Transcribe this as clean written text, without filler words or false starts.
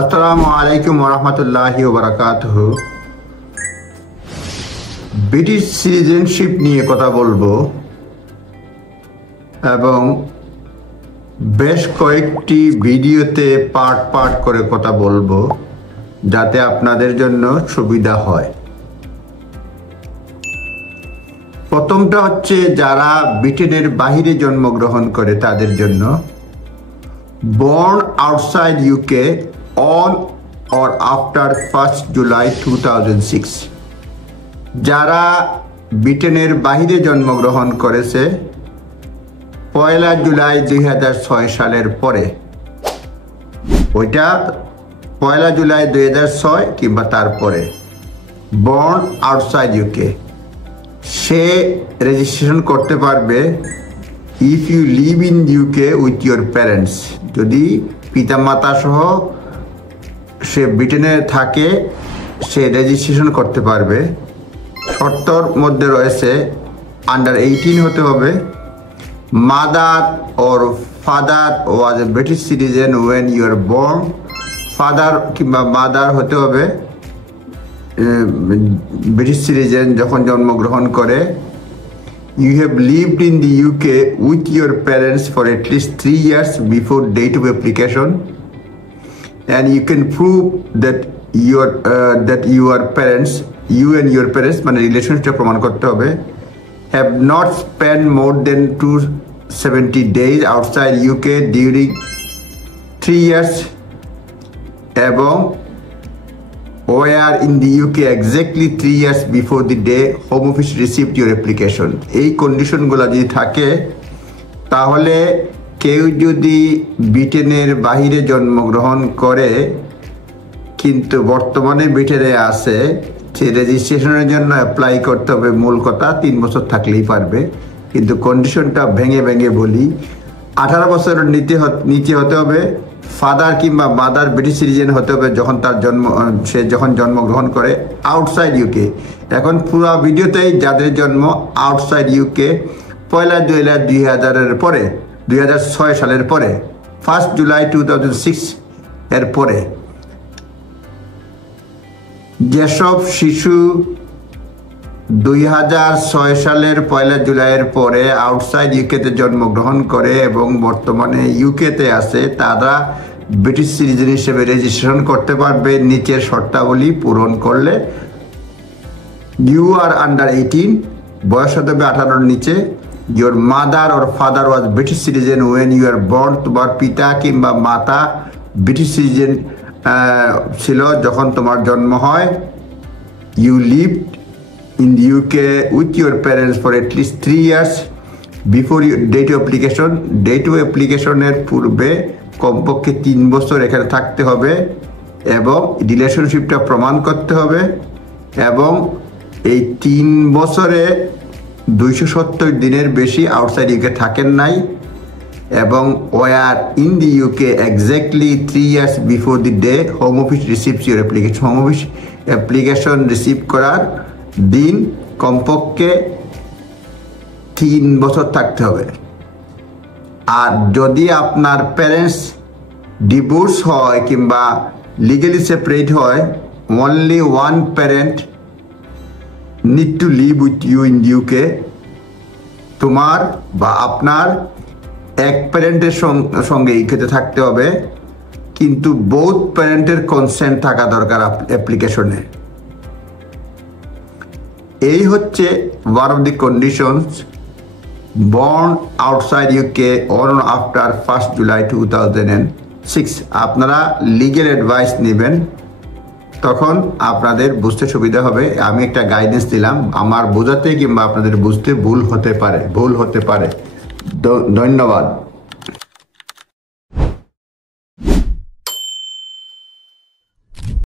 আসসালামু আলাইকুম ওরহমতুল্লাহি ওবারাকাতুহু। ব্রিটিশ সিটিজেনশিপ নিয়ে কথা বলবো এবং বেশ কয়েকটি ভিডিওতে পার্ট পার্ট করে কথা বলবো যাতে আপনাদের জন্য সুবিধা হয়। প্রথমটা হচ্ছে যারা ব্রিটেনের বাহিরে জন্মগ্রহণ করে তাদের জন্য, born outside UK on or after 1st July 2006। যারা ব্রিটেনের বাহিরে জন্মগ্রহণ করেছে 1 জুলাই 2006 সালের পরে, ওইটা 1 জুলাই 2006 কিংবা তারপরে, born outside UK, সে রেজিস্ট্রেশন করতে পারবে if you live in UK with your parents. যদি পিতামাতা সহ সে ব্রিটেনে থাকে সে রেজিস্ট্রেশন করতে পারবে। শর্তর মধ্যে রয়েছে আন্ডার 18 হতে হবে, mother or father was a British citizen when you are born, father কিংবা মাদার হতে হবে ব্রিটিশ সিটিজেন যখন জন্মগ্রহণ করে। You have lived in the UK with your parents for at least 3 years before date of application, and you can prove that your parents, you and your parents, মানে রিলেশনটা প্রমাণ করতে হবে, have not spent more than 270 days outside UK during 3 years, এবং were in the UK exactly 3 years before the day Home Office received your application। এই কন্ডিশনগুলো যদি থাকে তাহলে কেউ যদি ব্রিটেনের বাহিরে জন্মগ্রহণ করে কিন্তু বর্তমানে ব্রিটেনে আছে, সে রেজিস্ট্রেশনের জন্য অ্যাপ্লাই করতে হবে। মূল কথা 3 বছর থাকলেই পারবে, কিন্তু কন্ডিশনটা ভেঙে ভেঙে বলি। 18 বছরের নিচে হতে হবে, ফাদার কিংবা মাদার ব্রিটিশ সিটিজেন হতে হবে সে যখন জন্মগ্রহণ করে আউটসাইড ইউকে। এখন পুরো ভিডিওতেই যাদের জন্ম আউটসাইড ইউকে 1 জুলাই 2000-এর পরে, 2006 সালের পরে, 1 জুলাই 2006 এর পরে, যেসব শিশু 2006 সালের 1 জুলাইয়ের পরে আউটসাইড ইউকেতে জন্মগ্রহণ করে এবং বর্তমানে ইউকেতে আছে, তারা ব্রিটিশ সিটিজেন হিসেবে রেজিস্ট্রেশন করতে পারবে নিচের শর্তাবলী পূরণ করলে। ইউ আর আন্ডার 18, বয়স হতে হবে 18-এর নিচে। Your mother or father was British citizen when you are born, তোমার পিতা কিংবা মাতা ব্রিটিশ সিটিজেন ছিল যখন তোমার জন্ম হয়। You lived in the UK with your parents for at least 3 years before your date of application। date of application এর পূর্বে কমপক্ষে 3 বছর এখানে থাকতে হবে এবং রিলেশনশিপটা প্রমাণ করতে হবে, এবং এই 3 বছরে 270 দিনের বেশি আউটসাইড ইউকে থাকেন নাই, এবং were in the UK exactly 3 years before the day home office receives your application. Home office application receive করার দিন কমপক্ষে 3 বছর থাকতে হবে। আর যদি আপনার প্যারেন্টস ডিভোর্স হয় কিংবা লিগালি সেপারেট হয়, only one parent need to live with you in UK. তোমার বা আপনার এক প্যারেন্টের সঙ্গে ইউকেতে থাকতে হবে, কিন্তু বোথ প্যারেন্টের কনসেন্ট থাকা দরকার অ্যাপ্লিকেশনে। এই হচ্ছে one of the conditions born outside UK on or after 1 July 2006। আপনারা লিগ্যাল অ্যাডভাইস নেবেন, তখন আপনাদের বুঝতে সুবিধা হবে। আমি একটা গাইডেন্স দিলাম, আমার বোঝাতে কিংবা আপনাদের বুঝতে ভুল হতে পারে। ধন্যবাদ।